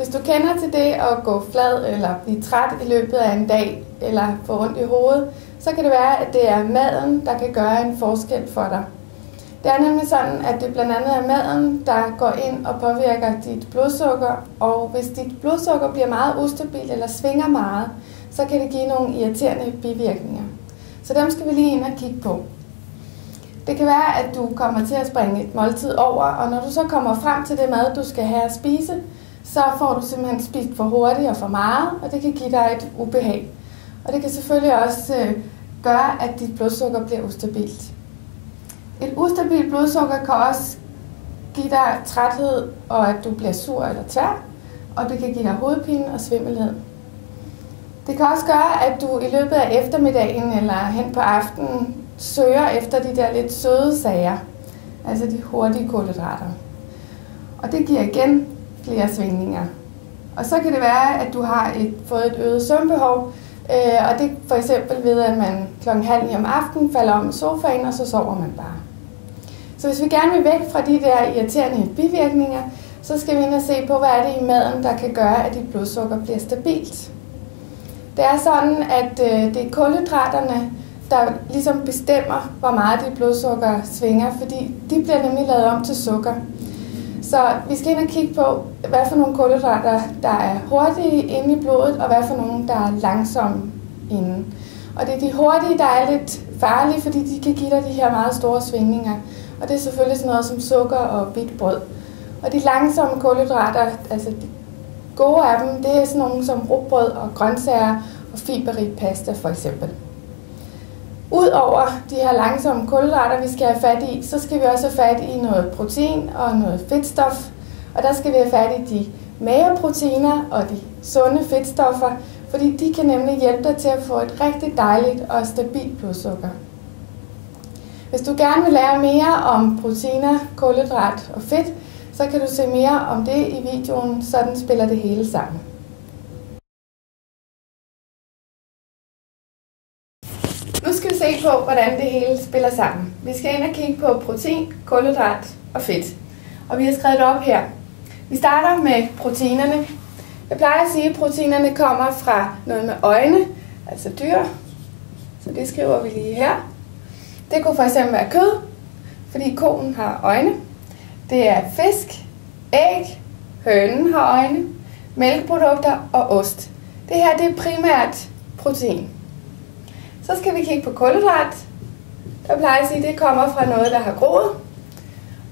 Hvis du kender til det at gå flad eller blive træt i løbet af en dag eller få ondt i hovedet, så kan det være, at det er maden, der kan gøre en forskel for dig. Det er nemlig sådan, at det blandt andet er maden, der går ind og påvirker dit blodsukker, og hvis dit blodsukker bliver meget ustabilt eller svinger meget, så kan det give nogle irriterende bivirkninger. Så dem skal vi lige ind og kigge på. Det kan være, at du kommer til at springe et måltid over, og når du så kommer frem til det mad, du skal have at spise, så får du simpelthen spist for hurtigt og for meget, og det kan give dig et ubehag. Og det kan selvfølgelig også gøre, at dit blodsukker bliver ustabilt. Et ustabilt blodsukker kan også give dig træthed, og at du bliver sur eller tvær, og det kan give dig hovedpine og svimmelhed. Det kan også gøre, at du i løbet af eftermiddagen eller hen på aftenen søger efter de der lidt søde sager, altså de hurtige kulhydrater. Og det giver igen flere svingninger. Og så kan det være, at du har fået et øget søvnbehov, og det er for eksempel ved, at man 8:30 om aftenen falder om i sofaen, og så sover man bare. Så hvis vi gerne vil væk fra de der irriterende bivirkninger, så skal vi ind og se på, hvad er det i maden, der kan gøre, at dit blodsukker bliver stabilt. Det er sådan, at det er kulhydraterne, der ligesom bestemmer, hvor meget dit blodsukker svinger, fordi de bliver nemlig lavet om til sukker. Så vi skal ind og kigge på, hvad for nogle kulhydrater, der er hurtige inde i blodet, og hvad for nogle, der er langsomme inde. Og det er de hurtige, der er lidt farlige, fordi de kan give dig de her meget store svingninger. Og det er selvfølgelig sådan noget som sukker og hvidt brød. Og de langsomme kulhydrater, altså de gode af dem, det er sådan nogle som rugbrød og grøntsager og fiberrig pasta for eksempel. Udover de her langsomme kulhydrater, vi skal have fat i, så skal vi også have fat i noget protein og noget fedtstof. Og der skal vi have fat i de magre proteiner og de sunde fedtstoffer, fordi de kan nemlig hjælpe dig til at få et rigtig dejligt og stabilt blodsukker. Hvis du gerne vil lære mere om proteiner, kulhydrat og fedt, så kan du se mere om det i videoen, sådan spiller det hele sammen. Nu skal vi se på, hvordan det hele spiller sammen. Vi skal ind og kigge på protein, kulhydrat og fedt. Og vi har skrevet det op her. Vi starter med proteinerne. Jeg plejer at sige, at proteinerne kommer fra noget med øjne, altså dyr. Så det skriver vi lige her. Det kunne fx være kød, fordi koen har øjne. Det er fisk, æg, hønen har øjne, mælkeprodukter og ost. Det her det er primært protein. Så skal vi kigge på kulhydrat. Der plejer jeg at sige, at det kommer fra noget, der har groet.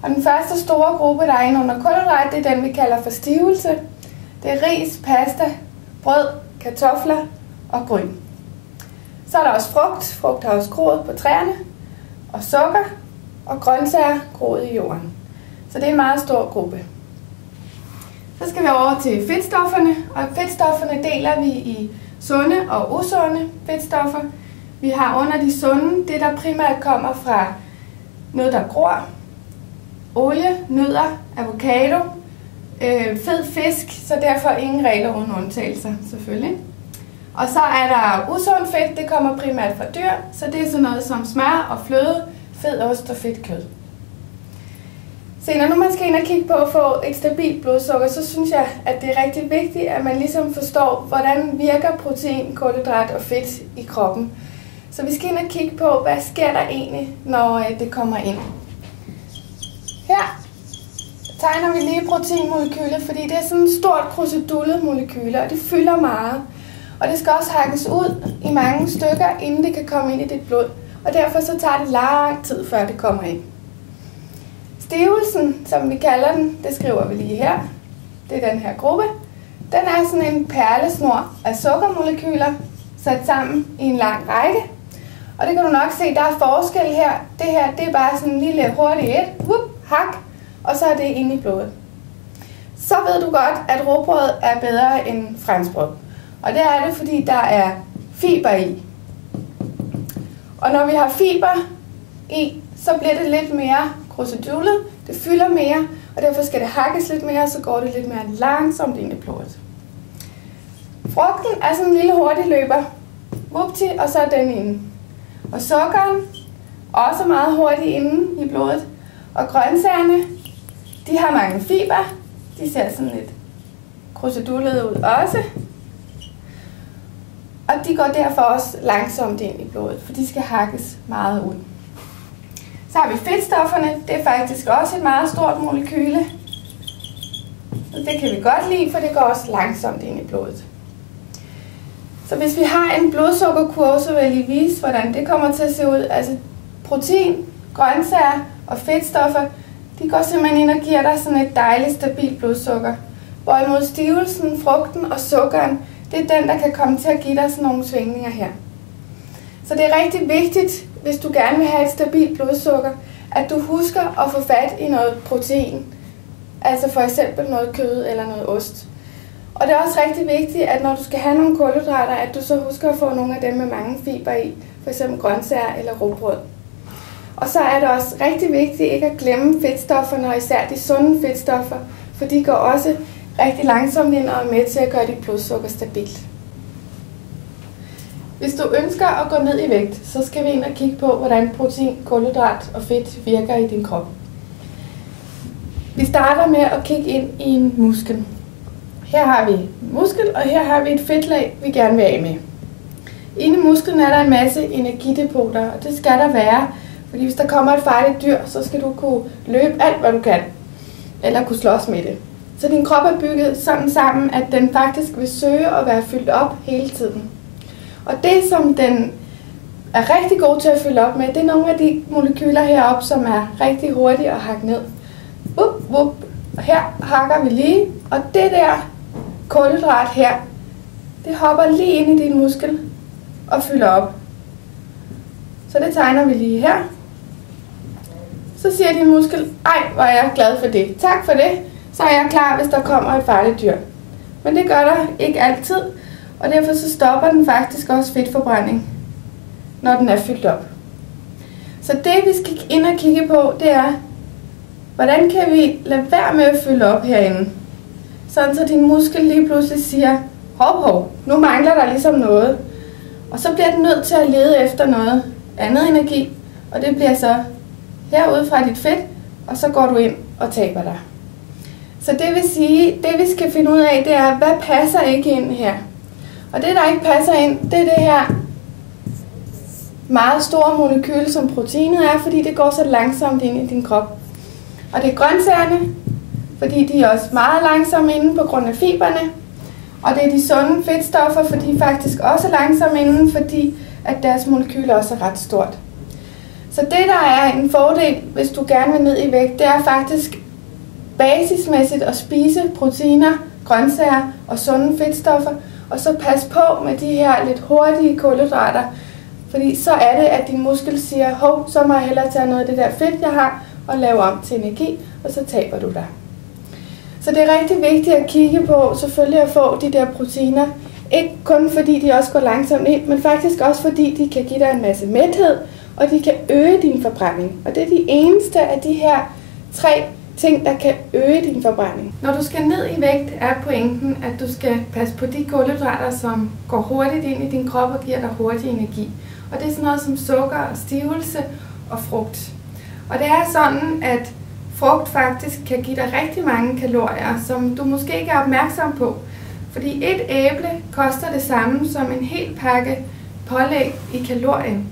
Og den første store gruppe, der er inde under kulhydrat, det er den, vi kalder for stivelse. Det er ris, pasta, brød, kartofler og gryn. Så er der også frugt. Frugt har også groet på træerne. Og sukker og grøntsager groet i jorden. Så det er en meget stor gruppe. Så skal vi over til fedtstofferne. Og fedtstofferne deler vi i sunde og usunde fedtstoffer. Vi har under de sunde, det der primært kommer fra noget, der gror, olie, nødder, avocado, fed fisk, så derfor ingen regler uden undtagelser, selvfølgelig. Og så er der usund fedt, det kommer primært fra dyr, så det er sådan noget som smør og fløde, fed ost og fedt kød. Så når nu man skal ind og kigge på at få et stabilt blodsukker, så synes jeg, at det er rigtig vigtigt, at man ligesom forstår, hvordan virker protein, kulhydrat og fedt i kroppen. Så vi skal ind og kigge på, hvad sker der egentlig, når det kommer ind. Her tegner vi lige proteinmolekylet, fordi det er sådan et stort krusedullet molekyle, og det fylder meget. Og det skal også hakkes ud i mange stykker, inden det kan komme ind i dit blod. Og derfor så tager det lang tid, før det kommer ind. Stivelsen, som vi kalder den, det skriver vi lige her. Det er den her gruppe. Den er sådan en perlesnor af sukkermolekyler, sat sammen i en lang række. Og det kan du nok se, der er forskel her. Det her, det er bare sådan en lille hurtig hak, og så er det inde i blodet. Så ved du godt, at rugbrød er bedre end franskbrød. Og det er det, fordi der er fiber i. Og når vi har fiber i, så bliver det lidt mere krusedullet. Det fylder mere, og derfor skal det hakkes lidt mere, så går det lidt mere langsomt ind i blodet. Frugten er sådan en lille hurtig løber. Vupti, og så er den inde. Og sukkeren, også meget hurtigt inde i blodet. Og grøntsagerne, de har mange fiber. De ser sådan lidt krusedullede ud også. Og de går derfor også langsomt ind i blodet, for de skal hakkes meget ud. Så har vi fedtstofferne. Det er faktisk også et meget stort molekyle. Det kan vi godt lide, for det går også langsomt ind i blodet. Så hvis vi har en blodsukkerkurve, så vil jeg lige vise, hvordan det kommer til at se ud. Altså protein, grøntsager og fedtstoffer, de går simpelthen ind og giver dig sådan et dejligt, stabilt blodsukker. Hvorimod stivelsen, frugten og sukkeren, det er den, der kan komme til at give dig sådan nogle svingninger her. Så det er rigtig vigtigt, hvis du gerne vil have et stabilt blodsukker, at du husker at få fat i noget protein. Altså for eksempel noget kød eller noget ost. Og det er også rigtig vigtigt, at når du skal have nogle kulhydrater, at du så husker at få nogle af dem med mange fiber i. For eksempel grøntsager eller rugbrød. Og så er det også rigtig vigtigt ikke at glemme fedtstofferne, og især de sunde fedtstoffer, for de går også rigtig langsomt ind og er med til at gøre dit blodsukker stabilt. Hvis du ønsker at gå ned i vægt, så skal vi ind og kigge på, hvordan protein, kulhydrat og fedt virker i din krop. Vi starter med at kigge ind i en muskel. Her har vi muskel, og her har vi et fedtlag, vi gerne vil af med. Inde i musklen er der en masse energidepoter, og det skal der være, fordi hvis der kommer et farligt dyr, så skal du kunne løbe alt, hvad du kan, eller kunne slås med det. Så din krop er bygget sådan sammen, at den faktisk vil søge at være fyldt op hele tiden. Og det, som den er rigtig god til at fylde op med, det er nogle af de molekyler heroppe, som er rigtig hurtige at hakke ned. Og her hakker vi lige, og det der kulhydrat her, det hopper lige ind i din muskel og fylder op. Så det tegner vi lige her. Så siger din muskel, ej, hvor er jeg glad for det. Tak for det. Så er jeg klar, hvis der kommer et farligt dyr. Men det gør der ikke altid, og derfor så stopper den faktisk også fedtforbrænding, når den er fyldt op. Så det vi skal ind og kigge på, det er, hvordan kan vi lade være med at fylde op herinde? Sådan så din muskel lige pludselig siger, hov, nu mangler der ligesom noget. Og så bliver den nødt til at lede efter noget andet energi, og det bliver så herude fra dit fedt, og så går du ind og taber dig. Så det vil sige, det vi skal finde ud af, det er, hvad passer ikke ind her? Og det, der ikke passer ind, det er det her meget store molekyle, som proteinet er, fordi det går så langsomt ind i din krop. Og det er grøntsagerne, fordi de er også meget langsomme inde på grund af fiberne. Og det er de sunde fedtstoffer, for de er faktisk også langsomme inde, fordi at deres molekyl også er ret stort. Så det, der er en fordel, hvis du gerne vil ned i vægt, det er faktisk basismæssigt at spise proteiner, grøntsager og sunde fedtstoffer, og så pas på med de her lidt hurtige kulhydrater, fordi så er det, at din muskel siger, hov, så må jeg hellere tage noget af det der fedt, jeg har, og lave om til energi, og så taber du dig. Så det er rigtig vigtigt at kigge på, selvfølgelig at få de der proteiner, ikke kun fordi de også går langsomt ind, men faktisk også fordi de kan give dig en masse mæthed, og de kan øge din forbrænding. Og det er de eneste af de her 3 ting, der kan øge din forbrænding. Når du skal ned i vægt, er pointen, at du skal passe på de kulhydrater, som går hurtigt ind i din krop og giver dig hurtig energi. Og det er sådan noget som sukker og stivelse og frugt. Og det er sådan, at frugt faktisk kan give dig rigtig mange kalorier, som du måske ikke er opmærksom på. Fordi et æble koster det samme som en hel pakke pålæg i kalorien.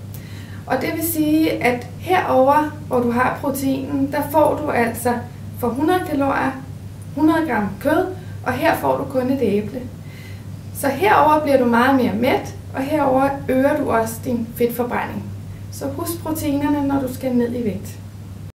Og det vil sige, at herover, hvor du har proteinen, der får du altså for 100 kalorier 100 gram kød, og her får du kun et æble. Så herover bliver du meget mere mæt, og herover øger du også din fedtforbrænding. Så husk proteinerne, når du skal ned i vægt.